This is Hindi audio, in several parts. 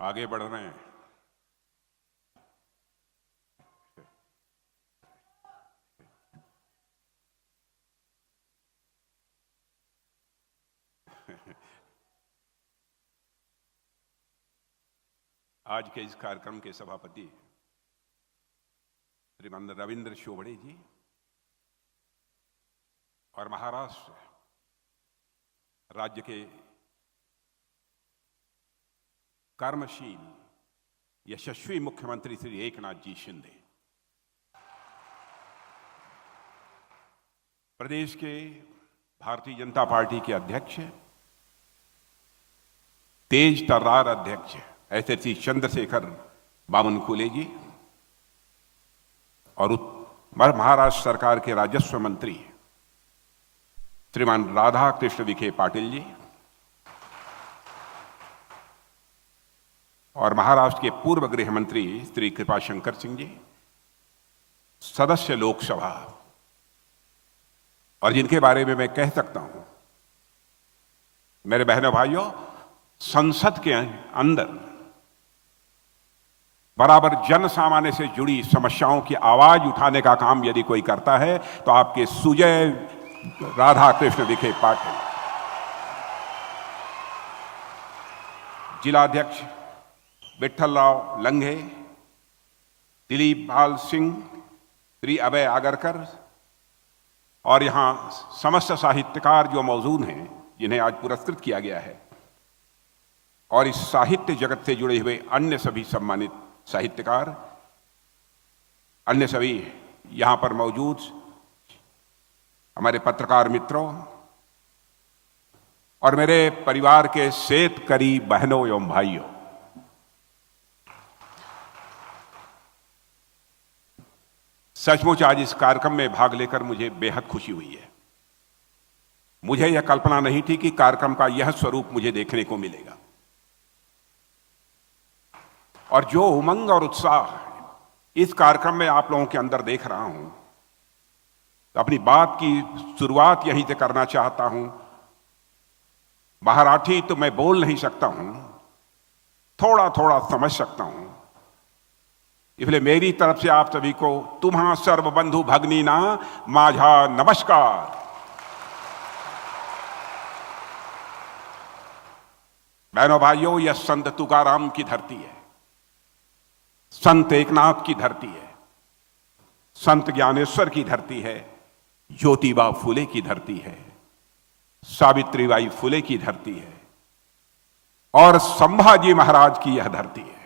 आगे बढ़ रहे हैं। आज के इस कार्यक्रम के सभापति श्रीमान रविंद्र शोभड़े जी और महाराष्ट्र राज्य के कर्मशील यशस्वी मुख्यमंत्री श्री एकनाथ जी शिंदे, प्रदेश के भारतीय जनता पार्टी के अध्यक्ष, तेज तर्रार अध्यक्ष ऐसे श्री चंद्रशेखर बावनकुले जी और महाराष्ट्र सरकार के राजस्व मंत्री श्रीमान राधा कृष्ण विखे पाटिल जी और महाराष्ट्र के पूर्व गृह मंत्री श्री कृपाशंकर सिंह जी, सदस्य लोकसभा, और जिनके बारे में मैं कह सकता हूं, मेरे बहनों भाइयों, संसद के अंदर बराबर जन सामान्य से जुड़ी समस्याओं की आवाज उठाने का काम यदि कोई करता है तो आपके सुजय राधा कृष्ण विखे पाटिल, जिलाध्यक्ष विठ्ठलराव लंघे, दिलीप पाल सिंह, श्री अभय आगरकर और यहां समस्त साहित्यकार जो मौजूद हैं जिन्हें आज पुरस्कृत किया गया है, और इस साहित्य जगत से जुड़े हुए अन्य सभी सम्मानित साहित्यकार, अन्य सभी यहां पर मौजूद हमारे पत्रकार मित्रों और मेरे परिवार के सेतकरी बहनों एवं भाइयों, सचमुच आज इस कार्यक्रम में भाग लेकर मुझे बेहद खुशी हुई है। मुझे यह कल्पना नहीं थी कि कार्यक्रम का यह स्वरूप मुझे देखने को मिलेगा, और जो उमंग और उत्साह इस कार्यक्रम में आप लोगों के अंदर देख रहा हूं, तो अपनी बात की शुरुआत यहीं से करना चाहता हूं। मराठी तो मैं बोल नहीं सकता हूं, थोड़ा थोड़ा समझ सकता हूं, इसलिए मेरी तरफ से आप सभी को तुम्हा सर्व बंधु भगनीना माझा नमस्कार। बहनों भाइयों, यह संत तुकाराम की धरती है, संत एकनाथ की धरती है, संत ज्ञानेश्वर की धरती है, ज्योतिबा फुले की धरती है, सावित्रीबाई फुले की धरती है और संभाजी महाराज की यह धरती है।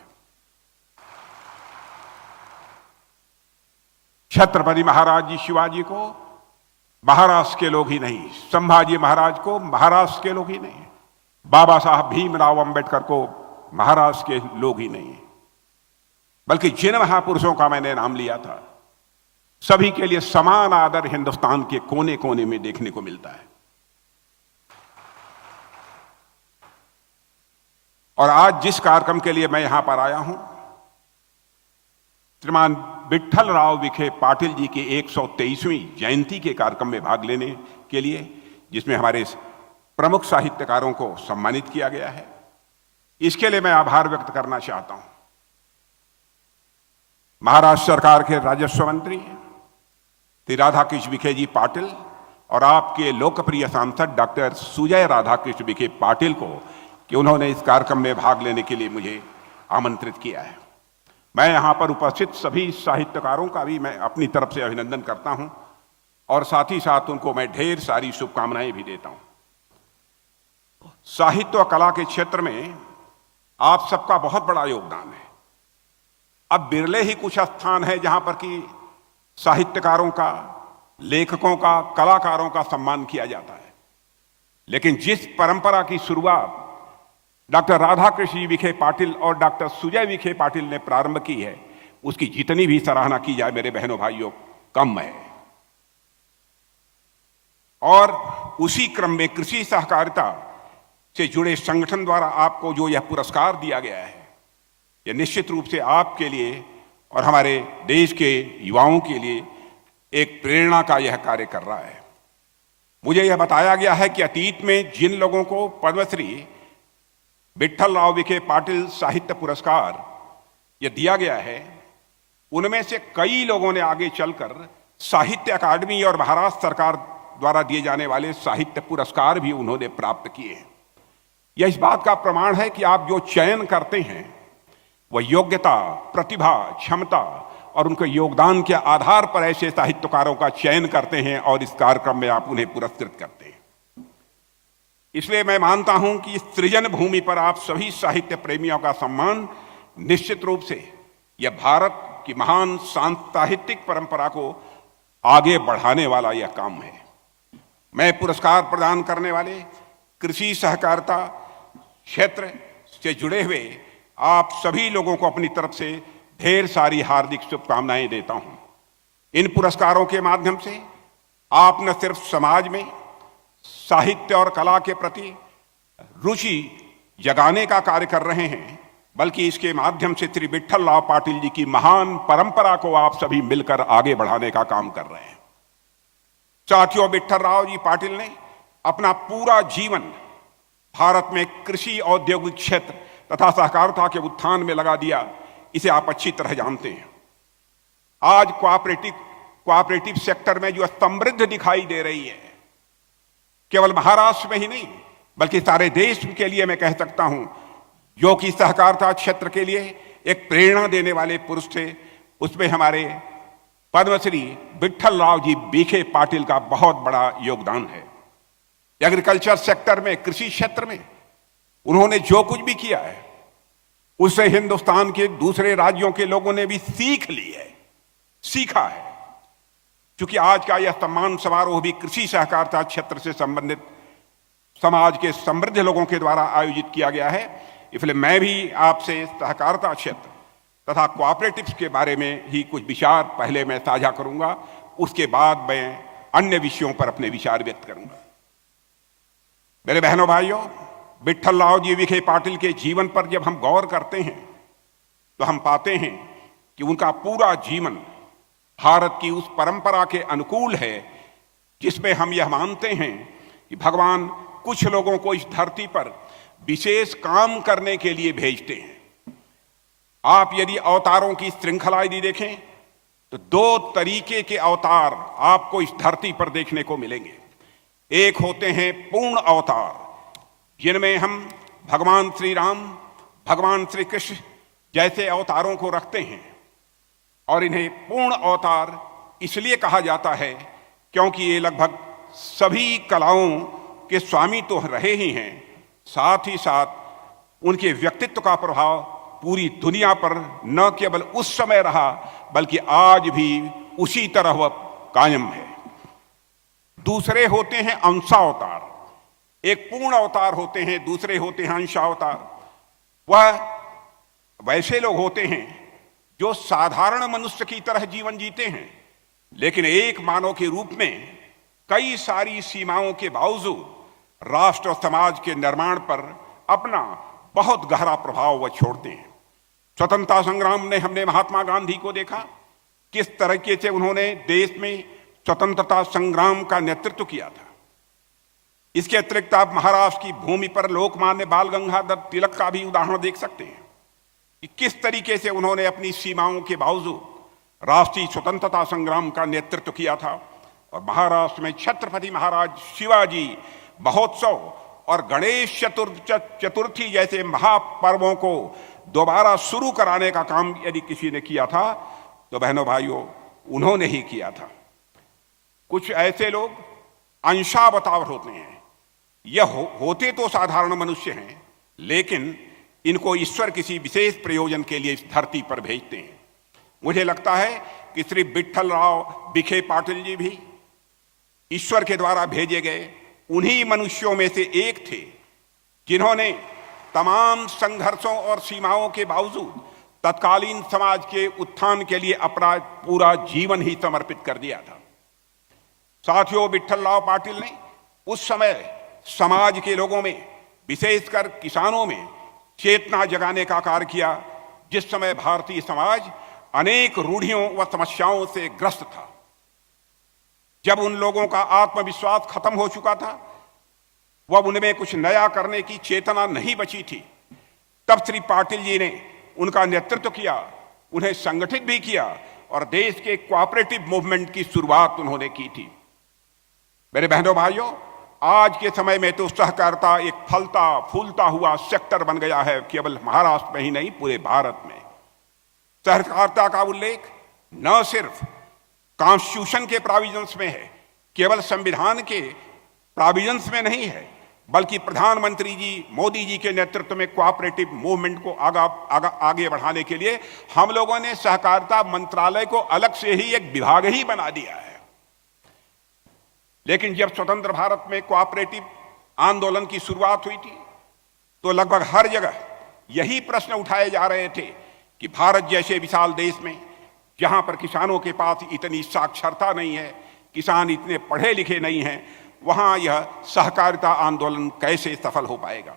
छत्रपति महाराज जी शिवाजी को महाराष्ट्र के लोग ही नहीं, संभाजी महाराज को महाराष्ट्र के लोग ही नहीं, बाबा साहब भीमराव अंबेडकर को महाराष्ट्र के लोग ही नहीं, बल्कि जिन महापुरुषों का मैंने नाम लिया था, सभी के लिए समान आदर हिंदुस्तान के कोने कोने में देखने को मिलता है। और आज जिस कार्यक्रम के लिए मैं यहां पर आया हूं, श्रीमान विठ्ठलराव विखे पाटिल जी की 123वीं जयंती के कार्यक्रम में भाग लेने के लिए, जिसमें हमारे प्रमुख साहित्यकारों को सम्मानित किया गया है, इसके लिए मैं आभार व्यक्त करना चाहता हूं। महाराष्ट्र सरकार के राजस्व मंत्री श्री राधाकृष्ण विखे जी पाटिल और आपके लोकप्रिय सांसद डॉक्टर सुजय राधाकृष्ण विखे पाटिल को कि उन्होंने इस कार्यक्रम में भाग लेने के लिए मुझे आमंत्रित किया है। मैं यहां पर उपस्थित सभी साहित्यकारों का भी मैं अपनी तरफ से अभिनंदन करता हूं और साथ ही साथ उनको मैं ढेर सारी शुभकामनाएं भी देता हूं। साहित्य और कला के क्षेत्र में आप सबका बहुत बड़ा योगदान है। अब बिरले ही कुछ स्थान है जहां पर कि साहित्यकारों का, लेखकों का, कलाकारों का सम्मान किया जाता है, लेकिन जिस परंपरा की शुरुआत डॉक्टर राधाकृष्ण विखे पाटिल और डॉक्टर सुजय विखे पाटिल ने प्रारंभ की है, उसकी जितनी भी सराहना की जाए मेरे बहनों भाइयों कम है। और उसी क्रम में कृषि सहकारिता से जुड़े संगठन द्वारा आपको जो यह पुरस्कार दिया गया है, यह निश्चित रूप से आपके लिए और हमारे देश के युवाओं के लिए एक प्रेरणा का यह कार्य कर रहा है। मुझे यह बताया गया है कि अतीत में जिन लोगों को पद्मश्री विठ्ठलराव विखे पाटिल साहित्य पुरस्कार ये दिया गया है, उनमें से कई लोगों ने आगे चलकर साहित्य अकादमी और महाराष्ट्र सरकार द्वारा दिए जाने वाले साहित्य पुरस्कार भी उन्होंने प्राप्त किए हैं। यह इस बात का प्रमाण है कि आप जो चयन करते हैं वह योग्यता, प्रतिभा, क्षमता और उनके योगदान के आधार पर ऐसे साहित्यकारों का चयन करते हैं और इस कार्यक्रम में आप उन्हें पुरस्कृत करते हैं। इसलिए मैं मानता हूं कि इस सृजन भूमि पर आप सभी साहित्य प्रेमियों का सम्मान निश्चित रूप से यह भारत की महान साहित्यिक परंपरा को आगे बढ़ाने वाला यह काम है। मैं पुरस्कार प्रदान करने वाले कृषि सहकारिता क्षेत्र से जुड़े हुए आप सभी लोगों को अपनी तरफ से ढेर सारी हार्दिक शुभकामनाएं देता हूं। इन पुरस्कारों के माध्यम से आप न सिर्फ समाज में साहित्य और कला के प्रति रुचि जगाने का कार्य कर रहे हैं, बल्कि इसके माध्यम से श्री विठ्ठलराव पाटिल जी की महान परंपरा को आप सभी मिलकर आगे बढ़ाने का काम कर रहे हैं। साथियों, विठ्ठलराव जी पाटिल ने अपना पूरा जीवन भारत में कृषि, औद्योगिक क्षेत्र तथा सहकारिता के उत्थान में लगा दिया, इसे आप अच्छी तरह जानते हैं। आज कोऑपरेटिव सेक्टर में जो समृद्ध दिखाई दे रही है, केवल महाराष्ट्र में ही नहीं बल्कि सारे देश के लिए मैं कह सकता हूं, जो कि सहकारिता क्षेत्र के लिए एक प्रेरणा देने वाले पुरुष थे, उसमें हमारे पद्मश्री विठ्ठलराव जी विखे पाटिल का बहुत बड़ा योगदान है। एग्रीकल्चर सेक्टर में, कृषि क्षेत्र में उन्होंने जो कुछ भी किया है उससे हिंदुस्तान के दूसरे राज्यों के लोगों ने भी सीखा है। क्योंकि आज का यह सम्मान समारोह भी कृषि सहकारिता क्षेत्र से संबंधित समाज के समृद्ध लोगों के द्वारा आयोजित किया गया है, इसलिए मैं भी आपसे सहकारिता क्षेत्र तथा कोऑपरेटिव्स के बारे में ही कुछ विचार पहले मैं साझा करूंगा, उसके बाद मैं अन्य विषयों पर अपने विचार व्यक्त करूंगा। मेरे बहनों भाइयों, विठ्ठलराव जी विखे पाटिल के जीवन पर जब हम गौर करते हैं तो हम पाते हैं कि उनका पूरा जीवन भारत की उस परंपरा के अनुकूल है जिसमें हम यह मानते हैं कि भगवान कुछ लोगों को इस धरती पर विशेष काम करने के लिए भेजते हैं। आप यदि अवतारों की श्रृंखला यदि देखें तो दो तरीके के अवतार आपको इस धरती पर देखने को मिलेंगे। एक होते हैं पूर्ण अवतार, जिनमें हम भगवान श्री राम, भगवान श्री कृष्ण जैसे अवतारों को रखते हैं, और इन्हें पूर्ण अवतार इसलिए कहा जाता है क्योंकि ये लगभग सभी कलाओं के स्वामी तो रहे ही हैं, साथ ही साथ उनके व्यक्तित्व का प्रभाव पूरी दुनिया पर न केवल उस समय रहा बल्कि आज भी उसी तरह वह कायम है। दूसरे होते हैं अंशावतार। एक पूर्ण अवतार होते हैं, दूसरे होते हैं अंशावतार। वह वैसे लोग होते हैं जो साधारण मनुष्य की तरह जीवन जीते हैं, लेकिन एक मानव के रूप में कई सारी सीमाओं के बावजूद राष्ट्र और समाज के निर्माण पर अपना बहुत गहरा प्रभाव वह छोड़ते हैं। स्वतंत्रता संग्राम में हमने महात्मा गांधी को देखा, किस तरीके से उन्होंने देश में स्वतंत्रता संग्राम का नेतृत्व किया था। इसके अतिरिक्त आप महाराष्ट्र की भूमि पर लोकमान्य बाल गंगाधर तिलक का भी उदाहरण देख सकते हैं कि किस तरीके से उन्होंने अपनी सीमाओं के बावजूद राष्ट्रीय स्वतंत्रता संग्राम का नेतृत्व किया था। और महाराष्ट्र में छत्रपति महाराज शिवाजी महोत्सव और गणेश चतुर्थी जैसे महापर्वों को दोबारा शुरू कराने का काम यदि किसी ने किया था तो बहनों भाइयों उन्होंने ही किया था। कुछ ऐसे लोग अंशावतार होते हैं, यह होते तो साधारण मनुष्य हैं, लेकिन इनको ईश्वर किसी विशेष प्रयोजन के लिए इस धरती पर भेजते हैं। मुझे लगता है कि श्री विठ्ठलराव विखे पाटिल जी भी ईश्वर के द्वारा भेजे गए उन्हीं मनुष्यों में से एक थे जिन्होंने तमाम संघर्षों और सीमाओं के बावजूद तत्कालीन समाज के उत्थान के लिए अपना पूरा जीवन ही समर्पित कर दिया था। साथियों, विठ्ठलराव पाटिल ने उस समय समाज के लोगों में, विशेषकर किसानों में चेतना जगाने का कार्य किया, जिस समय भारतीय समाज अनेक रूढ़ियों व समस्याओं से ग्रस्त था। जब उन लोगों का आत्मविश्वास खत्म हो चुका था, वह उनमें कुछ नया करने की चेतना नहीं बची थी, तब श्री पाटिल जी ने उनका नेतृत्व किया, उन्हें संगठित भी किया और देश के कोऑपरेटिव मूवमेंट की शुरुआत उन्होंने की थी। मेरे बहनों भाइयों, आज के समय में तो सहकारिता एक फलता फूलता हुआ सेक्टर बन गया है, केवल महाराष्ट्र में ही नहीं पूरे भारत में। सहकारिता का उल्लेख न सिर्फ कॉन्स्टिट्यूशन के प्रोविजंस में है, केवल संविधान के प्रोविजंस में नहीं है, बल्कि प्रधानमंत्री जी मोदी जी के नेतृत्व में कोऑपरेटिव मूवमेंट को आगे बढ़ाने के लिए हम लोगों ने सहकारिता मंत्रालय को अलग से ही एक विभाग ही बना दिया है। लेकिन जब स्वतंत्र भारत में कोऑपरेटिव आंदोलन की शुरुआत हुई थी तो लगभग हर जगह यही प्रश्न उठाए जा रहे थे कि भारत जैसे विशाल देश में, जहां पर किसानों के पास इतनी साक्षरता नहीं है, किसान इतने पढ़े लिखे नहीं हैं, वहां यह सहकारिता आंदोलन कैसे सफल हो पाएगा।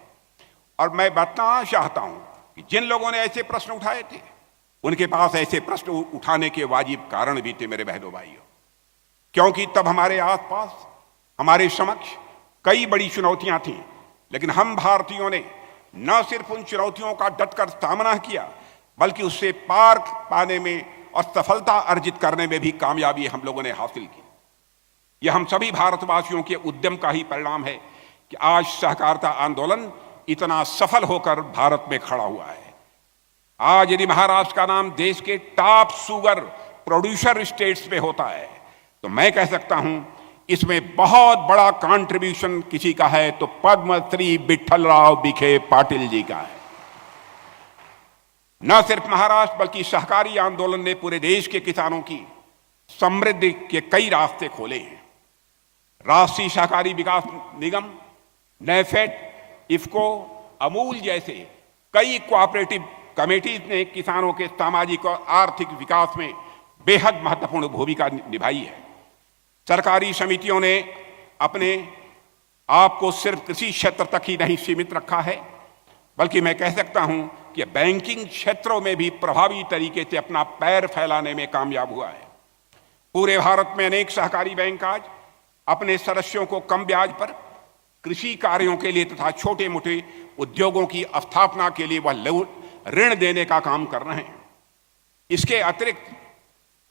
और मैं बताना चाहता हूं कि जिन लोगों ने ऐसे प्रश्न उठाए थे उनके पास ऐसे प्रश्न उठाने के वाजिब कारण भी थे मेरे बहनों भाइयों, क्योंकि तब हमारे आसपास हमारे समक्ष कई बड़ी चुनौतियां थीं, लेकिन हम भारतीयों ने न सिर्फ उन चुनौतियों का डटकर सामना किया बल्कि उससे पार पाने में और सफलता अर्जित करने में भी कामयाबी हम लोगों ने हासिल की। यह हम सभी भारतवासियों के उद्यम का ही परिणाम है कि आज सहकारिता आंदोलन इतना सफल होकर भारत में खड़ा हुआ है। आज यदि महाराष्ट्र का नाम देश के टॉप शुगर प्रोड्यूसर स्टेट्स में होता है तो मैं कह सकता हूं इसमें बहुत बड़ा कंट्रीब्यूशन किसी का है तो पद्मश्री विठ्ठलराव विखे पाटिल जी का है। न सिर्फ महाराष्ट्र बल्कि सहकारी आंदोलन ने पूरे देश के किसानों की समृद्धि के कई रास्ते खोले हैं। राष्ट्रीय सहकारी विकास निगम, नेफेड, इफ्को, अमूल जैसे कई कोऑपरेटिव कमेटीज ने किसानों के सामाजिक और आर्थिक विकास में बेहद महत्वपूर्ण भूमिका निभाई है। सरकारी समितियों ने अपने आप को सिर्फ कृषि क्षेत्र तक ही नहीं सीमित रखा है, बल्कि मैं कह सकता हूं कि बैंकिंग क्षेत्रों में भी प्रभावी तरीके से अपना पैर फैलाने में कामयाब हुआ है। पूरे भारत में अनेक सहकारी बैंक आज अपने सदस्यों को कम ब्याज पर कृषि कार्यों के लिए तथा छोटे मोटे उद्योगों की स्थापना के लिए वह ऋण देने का काम कर रहे हैं। इसके अतिरिक्त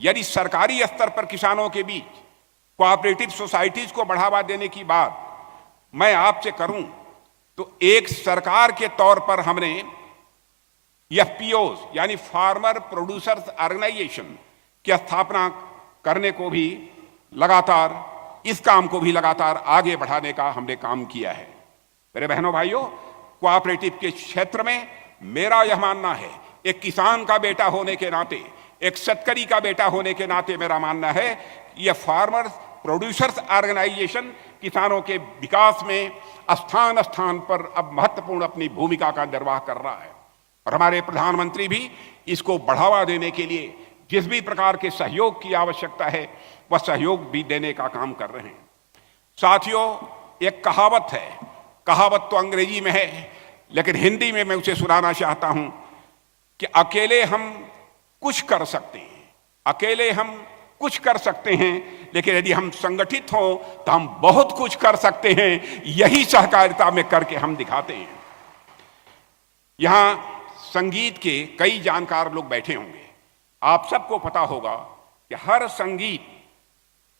यदि सरकारी स्तर पर किसानों के बीच कोऑपरेटिव सोसाइटीज को बढ़ावा देने की बात मैं आपसे करूं तो एक सरकार के तौर पर हमने एफपीओज यानी फार्मर प्रोड्यूसर्स ऑर्गेनाइजेशन की स्थापना करने को भी लगातार, इस काम को भी लगातार आगे बढ़ाने का हमने काम किया है। मेरे बहनों भाइयों, कोऑपरेटिव के क्षेत्र में मेरा यह मानना है, एक किसान का बेटा होने के नाते, एक शेतकरी का बेटा होने के नाते मेरा मानना है यह फार्मर्स प्रोड्यूसर्स ऑर्गेनाइजेशन किसानों के विकास में स्थान स्थान पर अब महत्वपूर्ण अपनी भूमिका का निर्वाह कर रहा है। और हमारे प्रधानमंत्री भी इसको बढ़ावा देने के लिए जिस भी प्रकार के सहयोग की आवश्यकता है वह सहयोग भी देने का काम कर रहे हैं। साथियों, एक कहावत है, कहावत तो अंग्रेजी में है लेकिन हिंदी में मैं उसे सुनाना चाहता हूं कि अकेले हम कुछ कर सकते हैं, अकेले हम कुछ कर सकते हैं, लेकिन यदि हम संगठित हों तो हम बहुत कुछ कर सकते हैं। यही सहकारिता में करके हम दिखाते हैं। यहां संगीत के कई जानकार लोग बैठे होंगे। आप सबको पता होगा कि हर संगीत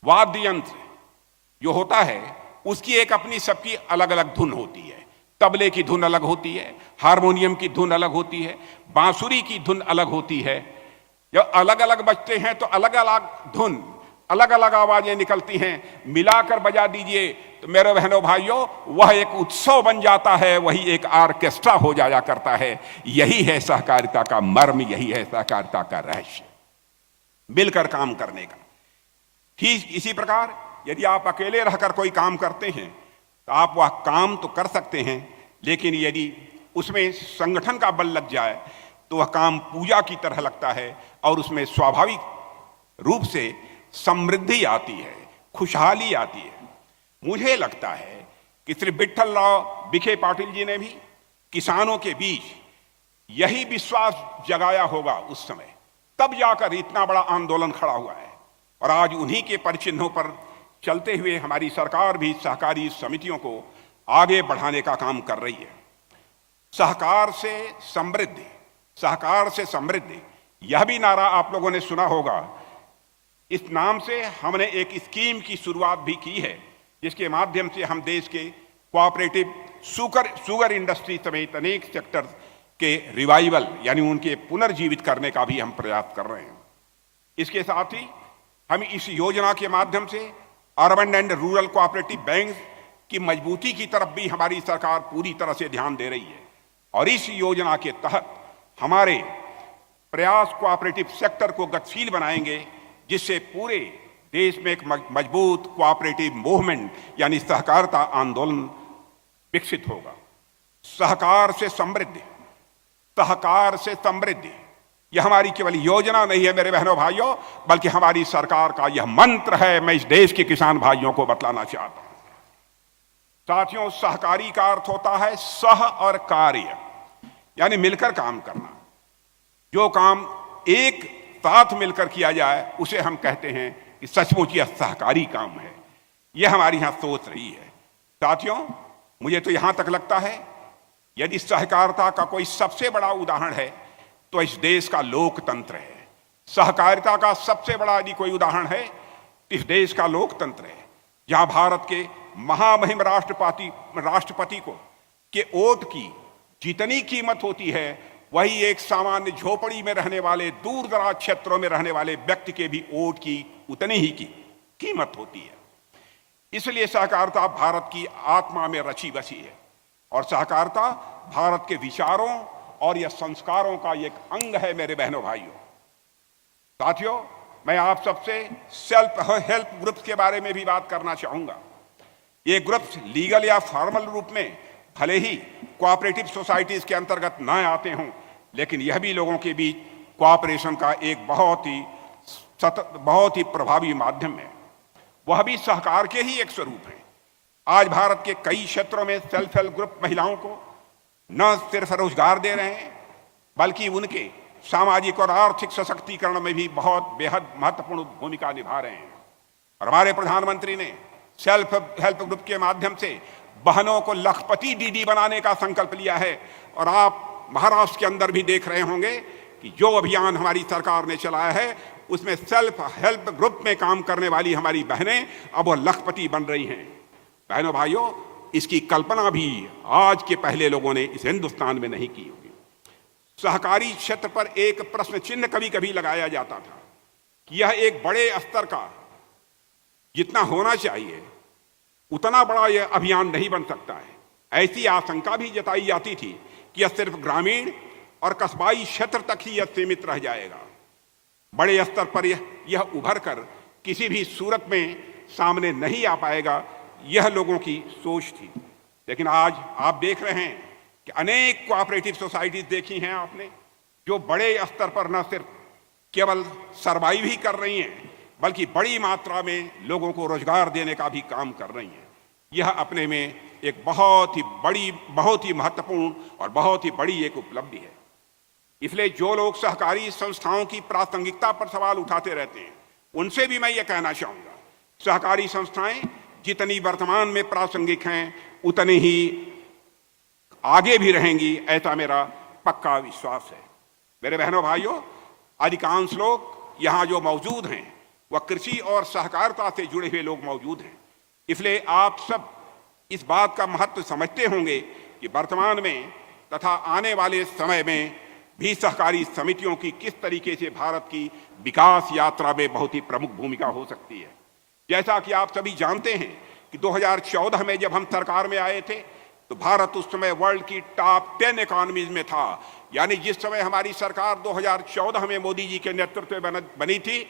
वाद्य यंत्र जो होता है उसकी एक अपनी सबकी अलग अलग धुन होती है। तबले की धुन अलग होती है, हारमोनियम की धुन अलग होती है, बांसुरी की धुन अलग होती है। जब अलग अलग बजते हैं तो अलग अलग धुन, अलग अलग आवाजें निकलती हैं। मिलाकर बजा दीजिए तो मेरे बहनों भाइयों वह एक उत्सव बन जाता है, वही एक ऑर्केस्ट्रा हो जाया करता है। यही है सहकारिता का मर्म, यही है सहकारिता का रहस्य, मिलकर काम करने का। ठीक इसी प्रकार यदि आप अकेले रहकर कोई काम करते हैं तो आप वह काम तो कर सकते हैं, लेकिन यदि उसमें संगठन का बल लग जाए तो वह काम पूजा की तरह लगता है और उसमें स्वाभाविक रूप से समृद्धि आती है, खुशहाली आती है। मुझे लगता है कि श्री विठ्ठलराव विखे पाटिल जी ने भी किसानों के बीच यही विश्वास जगाया होगा उस समय, तब जाकर इतना बड़ा आंदोलन खड़ा हुआ है। और आज उन्हीं के परिचिह्नों पर चलते हुए हमारी सरकार भी सहकारी समितियों को आगे बढ़ाने का काम कर रही है। सहकार से समृद्धि, सहकार से समृद्धि, यह भी नारा आप लोगों ने सुना होगा। इस नाम से हमने एक स्कीम की शुरुआत भी की है, जिसके माध्यम से हम देश के कोऑपरेटिव शुगर इंडस्ट्री समेत अनेक सेक्टर के रिवाइवल यानी उनके पुनर्जीवित करने का भी हम प्रयास कर रहे हैं। इसके साथ ही हम इस योजना के माध्यम से urban and rural cooperative bank की मजबूती की तरफ भी हमारी सरकार पूरी तरह से ध्यान दे रही है और इस योजना के तहत हमारे प्रयास कोऑपरेटिव सेक्टर को गतिशील बनाएंगे, जिससे पूरे देश में एक मजबूत कोऑपरेटिव मूवमेंट यानी सहकारिता आंदोलन विकसित होगा। सहकार से समृद्धि, सहकार से समृद्धि, यह हमारी केवल योजना नहीं है मेरे बहनों भाइयों, बल्कि हमारी सरकार का यह मंत्र है। मैं इस देश के किसान भाइयों को बतलाना चाहता हूं। साथियों, सहकारी का अर्थ होता है सह और कार्य, यानी मिलकर काम करना। जो काम एक साथ मिलकर किया जाए उसे हम कहते हैं कि सचमुच यह सहकारी काम है। यह हमारी यहां सोच रही है। साथियों, मुझे तो यहां तक लगता है यदि सहकारिता का कोई सबसे बड़ा उदाहरण है तो इस देश का लोकतंत्र है। सहकारिता का सबसे बड़ा यदि कोई उदाहरण है तो इस देश का लोकतंत्र है, जहां भारत के महामहिम राष्ट्रपति को के वोट की जितनी कीमत होती है वही एक सामान्य झोपड़ी में रहने वाले, दूर दराज क्षेत्रों में रहने वाले व्यक्ति के भी वोट की उतनी ही की कीमत होती है। इसलिए सहकारिता भारत की आत्मा में रची बसी है और सहकारिता भारत के विचारों और यह संस्कारों का एक अंग है। मेरे बहनों भाइयों, साथियों, मैं आप सबसे सेल्फ हेल्प ग्रुप्स के बारे में भी बात करना चाहूंगा। ये ग्रुप्स लीगल या फॉर्मल रूप में भले ही कोऑपरेटिव सोसाइटीज के अंतर्गत न आते हों, लेकिन यह भी लोगों के बीच कोऑपरेशन का एक बहुत ही प्रभावी माध्यम है। वह भी सहकार के ही एक स्वरूप है। आज भारत के कई क्षेत्रों में सेल्फ हेल्प ग्रुप महिलाओं को न सिर्फ रोजगार दे रहे हैं, बल्कि उनके सामाजिक और आर्थिक सशक्तिकरण में भी बेहद महत्वपूर्ण भूमिका निभा रहे हैं। और हमारे प्रधानमंत्री ने सेल्फ हेल्प ग्रुप के माध्यम से बहनों को लखपति दीदी बनाने का संकल्प लिया है। और आप महाराष्ट्र के अंदर भी देख रहे होंगे कि जो अभियान हमारी सरकार ने चलाया है उसमें सेल्फ हेल्प ग्रुप में काम करने वाली हमारी बहनें अब वो लखपति बन रही हैं। बहनों भाइयों, इसकी कल्पना भी आज के पहले लोगों ने इस हिंदुस्तान में नहीं की होगी। सहकारी क्षेत्र पर एक प्रश्न चिन्ह कभी कभी लगाया जाता था कि यह एक बड़े स्तर का जितना होना चाहिए उतना बड़ा यह अभियान नहीं बन सकता है। ऐसी आशंका भी जताई जाती थी कि यह सिर्फ ग्रामीण और कस्बाई क्षेत्र तक ही यह सीमित रह जाएगा। बड़े स्तर पर यह उभर कर किसी भी सूरत में सामने नहीं आ पाएगा, यह लोगों की सोच थी। लेकिन आज आप देख रहे हैं कि अनेक कोऑपरेटिव सोसाइटीज देखी हैं आपने, जो बड़े स्तर पर न सिर्फ केवल सर्वाइव ही कर रही हैं, बल्कि बड़ी मात्रा में लोगों को रोजगार देने का भी काम कर रही हैं। यह अपने में एक बहुत ही महत्वपूर्ण और बहुत ही बड़ी एक उपलब्धि है। इसलिए जो लोग सहकारी संस्थाओं की प्रासंगिकता पर सवाल उठाते रहते हैं, उनसे भी मैं ये कहना चाहूँगा, सहकारी संस्थाएं जितनी वर्तमान में प्रासंगिक हैं उतनी ही आगे भी रहेंगी, ऐसा मेरा पक्का विश्वास है। मेरे बहनों भाइयों, अधिकांश लोग यहाँ जो मौजूद हैं वह कृषि और सहकारिता से जुड़े हुए लोग मौजूद हैं। इसलिए आप सब इस बात का महत्व समझते होंगे कि वर्तमान में तथा आने वाले समय में भी सहकारी समितियों की किस तरीके से भारत की विकास यात्रा में बहुत ही प्रमुख भूमिका हो सकती है। जैसा कि आप सभी जानते हैं कि 2014 में जब हम सरकार में आए थे तो भारत उस समय वर्ल्ड की टॉप 10 इकोनॉमीज में था। यानी जिस समय हमारी सरकार 2014 में मोदी जी के नेतृत्व में बनी थी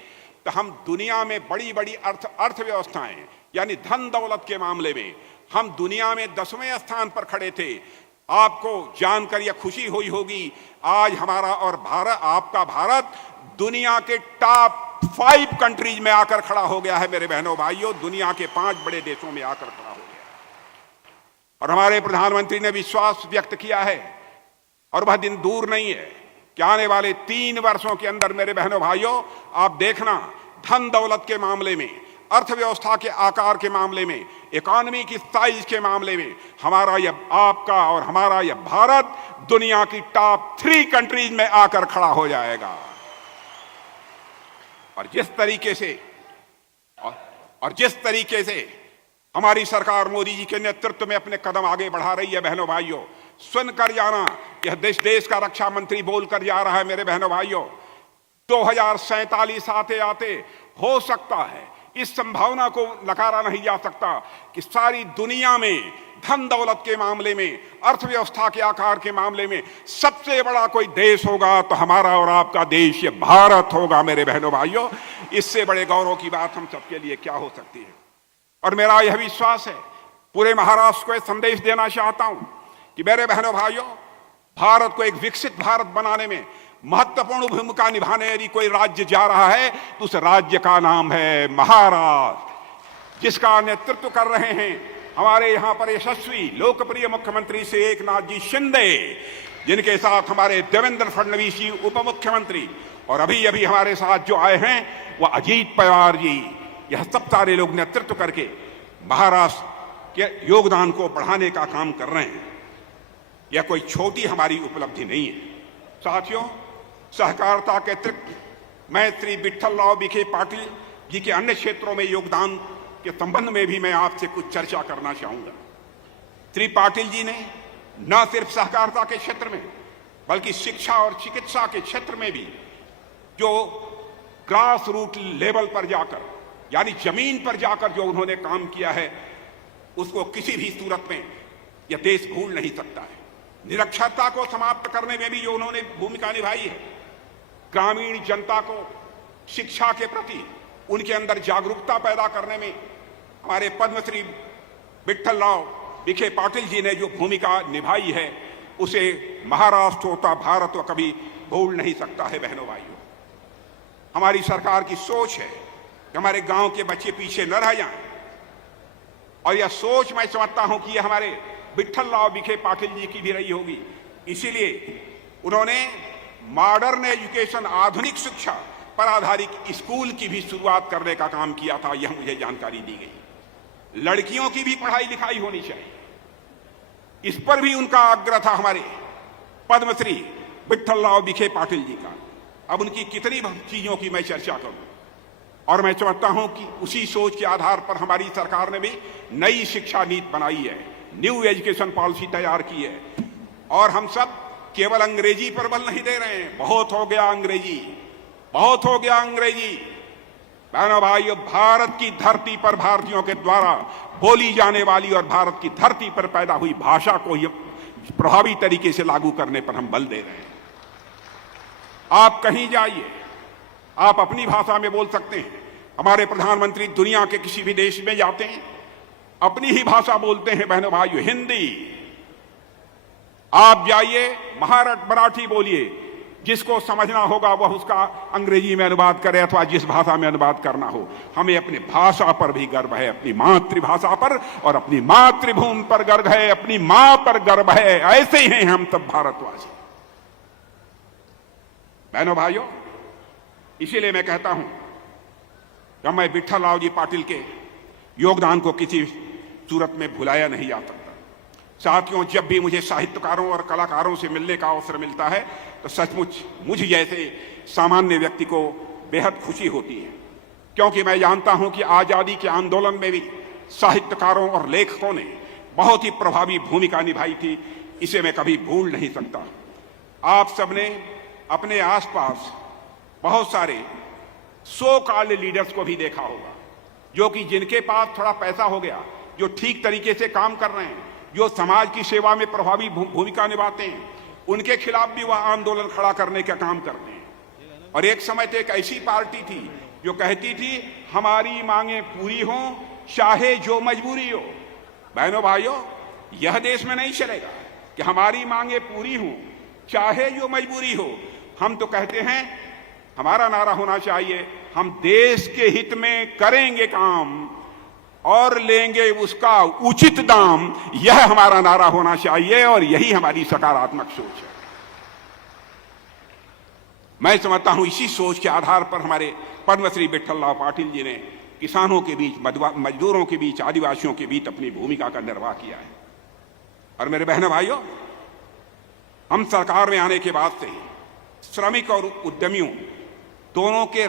तो हम दुनिया में बड़ी बड़ी अर्थव्यवस्थाएं यानी धन दौलत के मामले में हम दुनिया में 10वें स्थान पर खड़े थे। आपको जानकर यह खुशी हुई होगी, आज हमारा और आपका भारत दुनिया के टॉप 5 कंट्रीज में आकर खड़ा हो गया है। मेरे बहनों भाइयों, दुनिया के 5 बड़े देशों में आकर खड़ा हो गया। और हमारे प्रधानमंत्री ने विश्वास व्यक्त किया है और वह दिन दूर नहीं है कि आने वाले 3 वर्षों के अंदर मेरे बहनों भाइयों आप देखना, धन दौलत के मामले में अर्थव्यवस्था के आकार के मामले में, इकोनॉमी की साइज के मामले में हमारा यह, आपका और हमारा यह भारत दुनिया की टॉप 3 कंट्रीज में आकर खड़ा हो जाएगा। और जिस तरीके से हमारी सरकार मोदी जी के नेतृत्व में अपने कदम आगे बढ़ा रही है, बहनों भाइयों, सुनकर जाना, यह देश का रक्षा मंत्री बोलकर जा रहा है मेरे बहनों भाइयों, 2047 आते आते हो सकता है, इस संभावना को नकारा नहीं जा सकता कि सारी दुनिया में धन दौलत के मामले में, अर्थव्यवस्था के आकार के मामले में सबसे बड़ा कोई देश होगा तो हमारा और आपका देश ये भारत होगा मेरे बहनों भाइयों। इससे बड़े गौरव की बात हम सबके लिए क्या हो सकती है। और मेरा यह विश्वास है, पूरे महाराष्ट्र को एक संदेश देना चाहता हूं कि मेरे बहनों भाइयों, भारत को एक विकसित भारत बनाने में महत्वपूर्ण भूमिका निभाने यदि कोई राज्य जा रहा है तो उस राज्य का नाम है महाराष्ट्र, जिसका नेतृत्व कर रहे हैं हमारे यहां पर यशस्वी लोकप्रिय मुख्यमंत्री श्री एकनाथ जी शिंदे, जिनके साथ हमारे देवेंद्र फडणवीस जी उप मुख्यमंत्री, और अभी अभी हमारे साथ जो आए हैं वह अजीत पवार जी, यह सब सारे लोग नेतृत्व करके महाराष्ट्र के योगदान को बढ़ाने का काम कर रहे हैं। यह कोई छोटी हमारी उपलब्धि नहीं है। साथियों, सहकारिता के अतिरिक्त मैं श्री विठल राव विखे पाटिल जी के अन्य क्षेत्रों में योगदान के संबंध में भी मैं आपसे कुछ चर्चा करना चाहूंगा। श्री पाटिल जी ने न सिर्फ सहकारिता के क्षेत्र में बल्कि शिक्षा और चिकित्सा के क्षेत्र में भी जो ग्रास रूट लेवल पर जाकर, यानी जमीन पर जाकर जो उन्होंने काम किया है, उसको किसी भी सूरत में यह देश भूल नहीं सकता है। निरक्षरता को समाप्त करने में भी जो उन्होंने भूमिका निभाई है, ग्रामीण जनता को शिक्षा के प्रति उनके अंदर जागरूकता पैदा करने में हमारे पद्मश्री विठल राव विखे पाटिल जी ने जो भूमिका निभाई है, उसे महाराष्ट्र होता भारत तो कभी भूल नहीं सकता है। बहनों भाइयों, हमारी सरकार की सोच है कि हमारे गांव के बच्चे पीछे न रह जाएं, और यह सोच मैं समझता हूं कि यह हमारे विठल राव विखे पाटिल जी की भी रही होगी। इसीलिए उन्होंने मॉडर्न एजुकेशन, आधुनिक शिक्षा पर आधारित स्कूल की भी शुरुआत करने का काम किया था, यह मुझे जानकारी दी गई। लड़कियों की भी पढ़ाई लिखाई होनी चाहिए, इस पर भी उनका आग्रह था हमारे पद्मश्री विठल राव विखे पाटिल जी का। अब उनकी कितनी चीजों की मैं चर्चा करूं, और मैं समझता हूं कि उसी सोच के आधार पर हमारी सरकार ने भी नई शिक्षा नीति बनाई है, न्यू एजुकेशन पॉलिसी तैयार की है। और हम सब केवल अंग्रेजी पर बल नहीं दे रहे हैं, बहुत हो गया अंग्रेजी, बहुत हो गया अंग्रेजी। बहनों भाइयों, भारत की धरती पर भारतीयों के द्वारा बोली जाने वाली और भारत की धरती पर पैदा हुई भाषा को प्रभावी तरीके से लागू करने पर हम बल दे रहे हैं। आप कहीं जाइए, आप अपनी भाषा में बोल सकते हैं। हमारे प्रधानमंत्री दुनिया के किसी भी देश में जाते हैं, अपनी ही भाषा बोलते हैं बहनों भाइयों, हिंदी। आप जाइए, मराठी बोलिए, जिसको समझना होगा वह उसका अंग्रेजी में अनुवाद करे अथवा जिस भाषा में अनुवाद करना हो। हमें अपनी भाषा पर भी गर्व है, अपनी मातृभाषा पर, और अपनी मातृभूमि पर गर्व है, अपनी मां पर गर्व है। ऐसे ही हैं हम सब भारतवासी। बहनों भाइयों, इसीलिए मैं कहता हूं कि मैं विठल राव जी पाटिल के योगदान को किसी सूरत में भुलाया नहीं जा सकता। साथियों, जब भी मुझे साहित्यकारों और कलाकारों से मिलने का अवसर मिलता है तो सचमुच मुझ जैसे सामान्य व्यक्ति को बेहद खुशी होती है, क्योंकि मैं जानता हूं कि आजादी के आंदोलन में भी साहित्यकारों और लेखकों ने बहुत ही प्रभावी भूमिका निभाई थी। इसे मैं कभी भूल नहीं सकता। आप सबने अपने आसपास बहुत सारे सो कॉल्ड लीडर्स को भी देखा होगा, जो कि जिनके पास थोड़ा पैसा हो गया, जो ठीक तरीके से काम कर रहे हैं, जो समाज की सेवा में प्रभावी भूमिका निभाते हैं, उनके खिलाफ भी वह आंदोलन खड़ा करने का काम करते हैं। और एक समय तो एक ऐसी पार्टी थी जो कहती थी हमारी मांगे पूरी हो चाहे जो मजबूरी हो। बहनों भाइयों, यह देश में नहीं चलेगा कि हमारी मांगे पूरी हो चाहे जो मजबूरी हो। हम तो कहते हैं, हमारा नारा होना चाहिए, हम देश के हित में करेंगे काम और लेंगे उसका उचित दाम। यह हमारा नारा होना चाहिए और यही हमारी सकारात्मक सोच है। मैं समझता हूं इसी सोच के आधार पर हमारे पद्मश्री विठल राव पाटिल जी ने किसानों के बीच, मजदूरों के बीच, आदिवासियों के बीच अपनी भूमिका का निर्वाह किया है। और मेरे बहनों भाइयों, हम सरकार में आने के बाद से श्रमिक और उद्यमियों दोनों के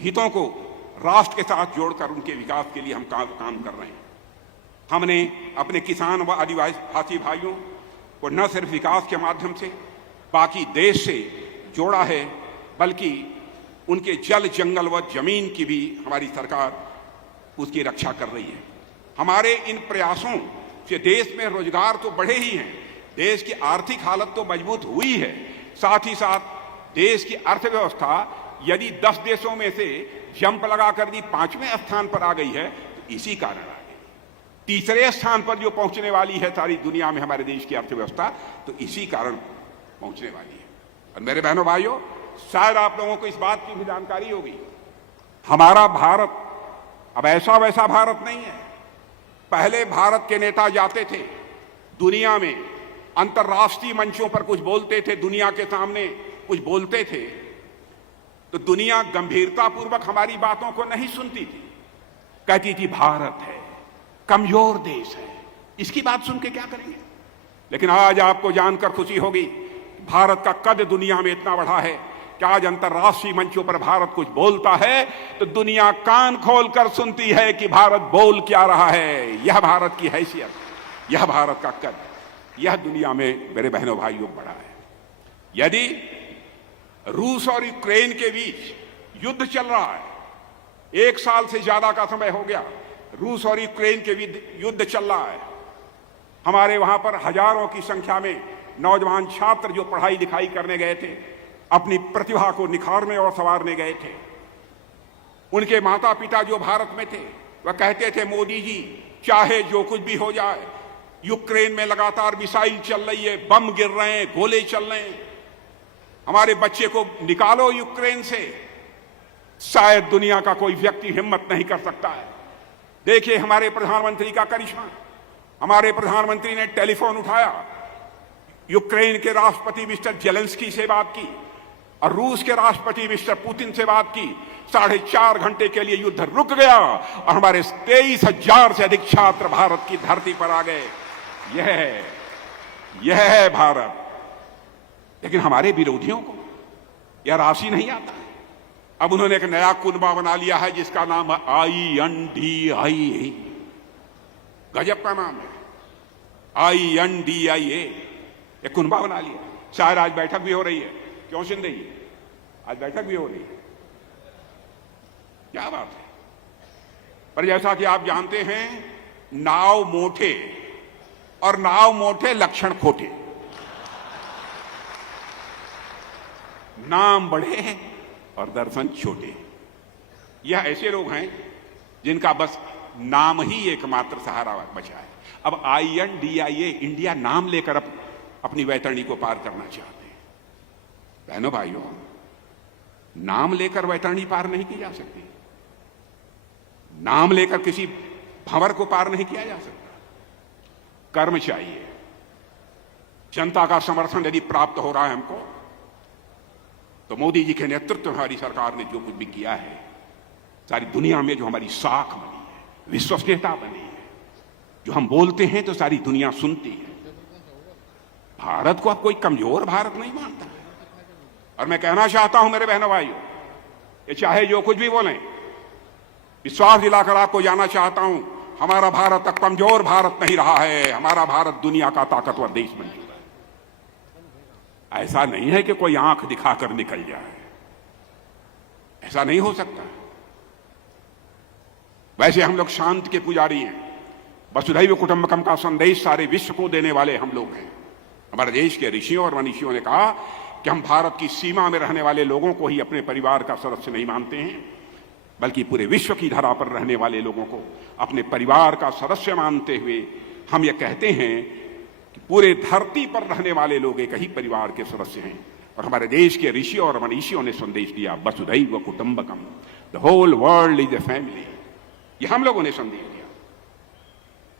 हितों को राष्ट्र के साथ जोड़कर उनके विकास के लिए हम काम कर रहे हैं। हमने अपने किसान व आदिवासी भाइयों को न सिर्फ विकास के माध्यम से बाकी देश से जोड़ा है, बल्कि उनके जल, जंगल व जमीन की भी हमारी सरकार उसकी रक्षा कर रही है। हमारे इन प्रयासों से देश में रोजगार तो बढ़े ही हैं, देश की आर्थिक हालत तो मजबूत हुई है, साथ ही साथ देश की अर्थव्यवस्था यदि 10 देशों में से जंप लगाकर भी 5वें स्थान पर आ गई है तो इसी कारण आ गई। तीसरे स्थान पर जो पहुंचने वाली है सारी दुनिया में हमारे देश की अर्थव्यवस्था, तो इसी कारण पहुंचने वाली है। और मेरे बहनों भाइयों, शायद आप लोगों को इस बात की भी जानकारी होगी, हमारा भारत अब ऐसा वैसा भारत नहीं है। पहले भारत के नेता जाते थे दुनिया में, अंतर्राष्ट्रीय मंचों पर कुछ बोलते थे, दुनिया के सामने कुछ बोलते थे, तो दुनिया गंभीरतापूर्वक हमारी बातों को नहीं सुनती थी, कहती थी भारत है, कमजोर देश है, इसकी बात सुन के क्या करेंगे। लेकिन आज आपको जानकर खुशी होगी, भारत का कद दुनिया में इतना बढ़ा है कि आज अंतर्राष्ट्रीय मंचों पर भारत कुछ बोलता है तो दुनिया कान खोलकर सुनती है कि भारत बोल क्या रहा है। यह भारत की हैसियत, यह भारत का कद, यह दुनिया में मेरे बहनों भाइयों बड़ा है। यदि रूस और यूक्रेन के बीच युद्ध चल रहा है, 1 साल से ज्यादा का समय हो गया, रूस और यूक्रेन के युद्ध चल रहा है, हमारे वहां पर हजारों की संख्या में नौजवान छात्र जो पढ़ाई लिखाई करने गए थे, अपनी प्रतिभा को निखारने और संवारने गए थे, उनके माता पिता जो भारत में थे वह कहते थे, मोदी जी चाहे जो कुछ भी हो जाए, यूक्रेन में लगातार मिसाइल चल रही है, बम गिर रहे हैं, गोले चल रहे हैं, हमारे बच्चे को निकालो यूक्रेन से। शायद दुनिया का कोई व्यक्ति हिम्मत नहीं कर सकता है। देखिए हमारे प्रधानमंत्री का करिश्मा, हमारे प्रधानमंत्री ने टेलीफोन उठाया, यूक्रेन के राष्ट्रपति मिस्टर जेलेंस्की से बात की और रूस के राष्ट्रपति मिस्टर पुतिन से बात की। 4.5 घंटे के लिए युद्ध रुक गया और हमारे 23,000 से अधिक छात्र भारत की धरती पर आ गए। यह है भारत। लेकिन हमारे विरोधियों को यह राशि नहीं आता। अब उन्होंने एक नया कुनबा बना लिया है जिसका नाम है INDIA। गजब का नाम है, INDIA। एक कुनबा बना लिया। शायद आज बैठक भी हो रही है, क्यों सुन रही है, आज बैठक भी हो रही है, क्या बात है। पर जैसा कि आप जानते हैं, नाव मोटे और नाव मोटे लक्षण खोटे, नाम बड़े और दर्शन छोटे। यह ऐसे लोग हैं जिनका बस नाम ही एकमात्र सहारा बचा है। अब INDIA, इंडिया नाम लेकर अपनी वैतरणी को पार करना चाहते हैं। बहनों भाइयों, नाम लेकर वैतरणी पार नहीं की जा सकती, नाम लेकर किसी भंवर को पार नहीं किया जा सकता। कर्म चाहिए। जनता का समर्थन यदि प्राप्त हो रहा है हमको, तो मोदी जी के नेतृत्व में हमारी सरकार ने जो कुछ भी किया है, सारी दुनिया में जो हमारी साख बनी है, विश्वसनीयता बनी है, जो हम बोलते हैं तो सारी दुनिया सुनती है। भारत को अब कोई कमजोर भारत नहीं मानता है। और मैं कहना चाहता हूं मेरे बहनों भाइयों, ये चाहे जो कुछ भी बोलें, विश्वास दिलाकर आपको जाना चाहता हूं, हमारा भारत अब कमजोर भारत नहीं रहा है। हमारा भारत दुनिया का ताकतवर देश बन चुका है। ऐसा नहीं है कि कोई आंख दिखाकर निकल जाए, ऐसा नहीं हो सकता। वैसे हम लोग शांति के पुजारी हैं। वसुधैव कुटुंबकम का संदेश सारे विश्व को देने वाले हम लोग हैं। हमारे देश के ऋषियों और मनीषियों ने कहा कि हम भारत की सीमा में रहने वाले लोगों को ही अपने परिवार का सदस्य नहीं मानते हैं, बल्कि पूरे विश्व की धरा पर रहने वाले लोगों को अपने परिवार का सदस्य मानते हुए हम ये कहते हैं कि पूरे धरती पर रहने वाले लोग एक ही परिवार के सदस्य हैं। और हमारे देश के ऋषियों और मनीषियों ने संदेश दिया, वसुधैव कुटुंबकम, the whole world is a family. ये हम लोगों ने संदेश दिया।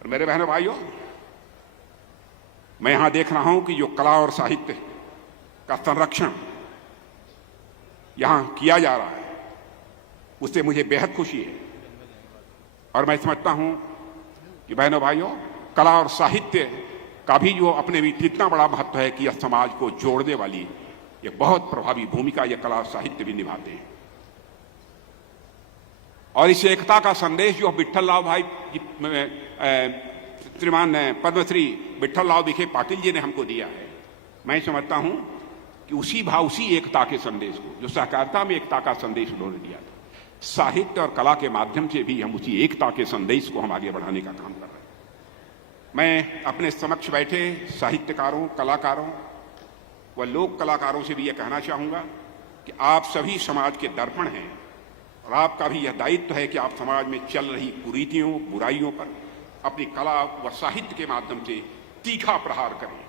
और मेरे बहनों भाइयों, मैं यहां देख रहा हूं कि जो कला और साहित्य का संरक्षण यहां किया जा रहा है, उससे मुझे बेहद खुशी है। और मैं समझता हूं कि बहनों भाइयों, कला और साहित्य का भी जो अपने भी इतना बड़ा महत्व है कि यह समाज को जोड़ने वाली एक बहुत प्रभावी भूमिका यह कला और साहित्य भी निभाते हैं। और इस एकता का संदेश जो विठल राव भाई श्रीमान पद्मश्री विठल राव विखे पाटिल जी ने हमको दिया है, मैं समझता हूं कि उसी एकता के संदेश को, जो सहकारिता में एकता का संदेश उन्होंने दिया था, साहित्य और कला के माध्यम से भी हम उसी एकता के संदेश को हम आगे बढ़ाने का काम कर रहे हैं। मैं अपने समक्ष बैठे साहित्यकारों, कलाकारों व लोक कलाकारों से भी यह कहना चाहूंगा कि आप सभी समाज के दर्पण हैं और आपका भी यह दायित्व है कि आप समाज में चल रही कुरीतियों, बुराइयों पर अपनी कला व साहित्य के माध्यम से तीखा प्रहार करें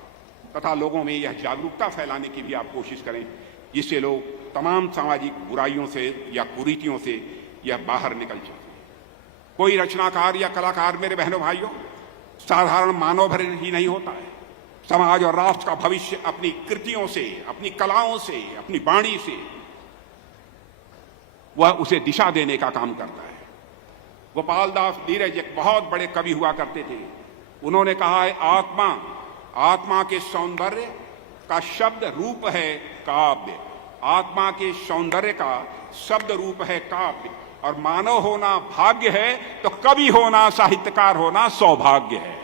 तथा लोगों में यह जागरूकता फैलाने की भी आप कोशिश करें, जिससे लोग तमाम सामाजिक बुराइयों से या कुरीतियों से यह बाहर निकल सके। कोई रचनाकार या कलाकार मेरे बहनों भाइयों साधारण मानव भर ही नहीं होता है। समाज और राष्ट्र का भविष्य अपनी कृतियों से, अपनी कलाओं से, अपनी वाणी से वह उसे दिशा देने का काम करता है। गोपाल दास नीरज एक बहुत बड़े कवि हुआ करते थे। उन्होंने कहा है, आत्मा के सौंदर्य का शब्द रूप है काव्य, आत्मा के सौंदर्य का शब्द रूप है काव्य, और मानव होना भाग्य है तो कवि होना, साहित्यकार होना सौभाग्य है।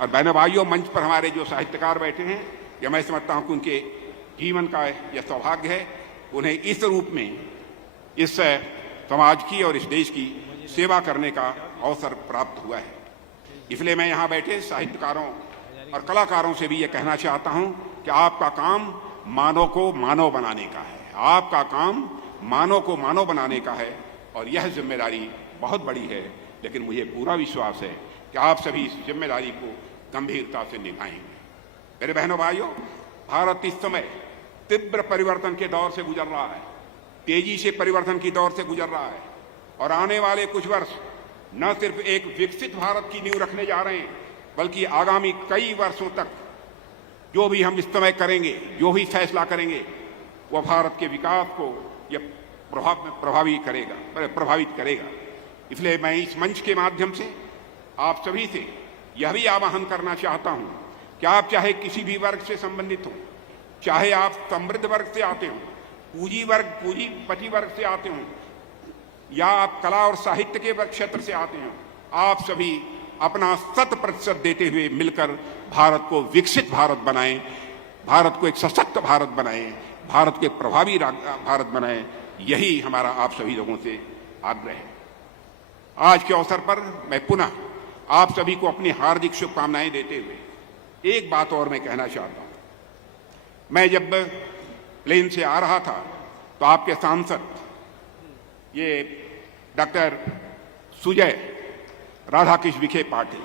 और बहनों भाइयों, मंच पर हमारे जो साहित्यकार बैठे हैं, यह मैं समझता हूं कि उनके जीवन का यह सौभाग्य है, उन्हें इस रूप में इस समाज की और इस देश की सेवा करने का अवसर प्राप्त हुआ है। इसलिए मैं यहां बैठे साहित्यकारों और कलाकारों से भी यह कहना चाहता हूं कि आपका काम मानव को मानव बनाने का है, आपका काम मानव को मानव बनाने का है, और यह जिम्मेदारी बहुत बड़ी है। लेकिन मुझे पूरा विश्वास है कि आप सभी इस जिम्मेदारी को गंभीरता से निभाएंगे। मेरे बहनों भाइयों, भारत इस समय तीव्र परिवर्तन के दौर से गुजर रहा है, तेजी से परिवर्तन की दौर से गुजर रहा है, और आने वाले कुछ वर्ष न सिर्फ एक विकसित भारत की नींव रखने जा रहे हैं, बल्कि आगामी कई वर्षों तक जो भी हम इस समय करेंगे, जो भी फैसला करेंगे, वह भारत के विकास को यह प्रभावित करेगा। इसलिए मैं इस मंच के माध्यम से आप सभी से यह भी आह्वान करना चाहता हूं कि आप चाहे किसी भी वर्ग से संबंधित हो, चाहे आप समृद्ध वर्ग से आते हो, पूंजीपति वर्ग से आते हो, या आप कला और साहित्य के क्षेत्र से आते हो, आप सभी अपना 100% देते हुए मिलकर भारत को विकसित भारत बनाएं, भारत को एक सशक्त भारत बनाएं, भारत के प्रभावी भारत बनाएं। यही हमारा आप सभी लोगों से आग्रह है। आज के अवसर पर मैं पुनः आप सभी को अपनी हार्दिक शुभकामनाएं देते हुए एक बात और मैं कहना चाहता हूं। मैं जब प्लेन से आ रहा था तो आपके सांसद ये डॉक्टर सुजय राधाकृष्ण विखे पाटिल,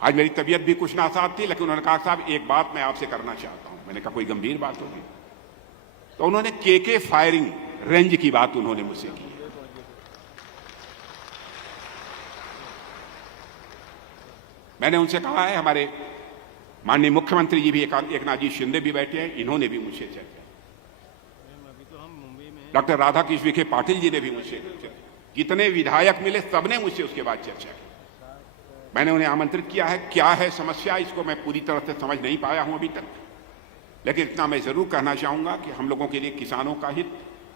आज मेरी तबीयत भी कुछ नासाज थी, लेकिन उन्होंने कहा, साहब एक बात मैं आपसे करना चाहता हूं। मैंने कहा, कोई गंभीर बात होगी? तो उन्होंने केके फायरिंग रेंज की बात उन्होंने मुझसे की। मैंने उनसे कहा है, हमारे माननीय मुख्यमंत्री जी भी एकनाथ जी शिंदे भी बैठे हैं, इन्होंने भी मुझसे चर्चा, डॉक्टर राधाकृष्ण विखे पाटिल जी ने भी मुझसे, जितने विधायक मिले सबने मुझसे उसके बाद चर्चा की। मैंने उन्हें आमंत्रित किया है, क्या है समस्या इसको मैं पूरी तरह से समझ नहीं पाया हूं अभी तक, लेकिन इतना मैं जरूर कहना चाहूंगा कि हम लोगों के लिए किसानों का हित,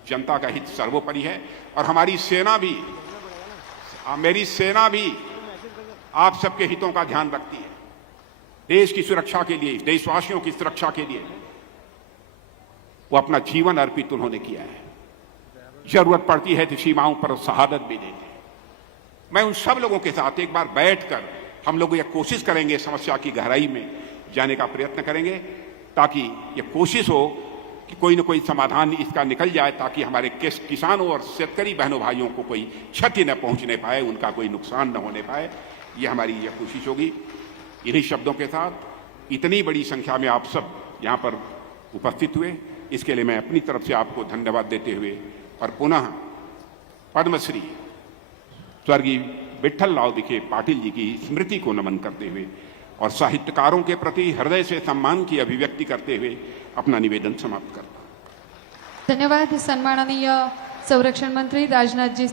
जनता का हित सर्वोपरि है। और हमारी सेना भी, मेरी सेना भी आप सबके हितों का ध्यान रखती है। देश की सुरक्षा के लिए, देशवासियों की सुरक्षा के लिए वो अपना जीवन अर्पित उन्होंने किया है। जरूरत पड़ती है तो सीमाओं पर शहादत भी देते हैं। मैं उन सब लोगों के साथ एक बार बैठकर हम लोग ये कोशिश करेंगे, समस्या की गहराई में जाने का प्रयत्न करेंगे, ताकि ये कोशिश हो कि कोई न कोई समाधान इसका निकल जाए, ताकि हमारे किसानों और शेतकरी बहनों भाइयों को कोई क्षति न पहुंचने पाए, उनका कोई नुकसान न होने पाए। ये हमारी यह कोशिश होगी। इन्हीं शब्दों के साथ इतनी बड़ी संख्या में आप सब यहाँ पर उपस्थित हुए, इसके लिए मैं अपनी तरफ से आपको धन्यवाद देते हुए और पुनः पद्मश्री स्वर्गीय विठल राव विखे पाटिल जी की स्मृति को नमन करते हुए और साहित्यकारों के प्रति हृदय से सम्मान की अभिव्यक्ति करते हुए अपना निवेदन समाप्त करता हूं। धन्यवाद। सन्माननीय संरक्षण मंत्री राजनाथ जी।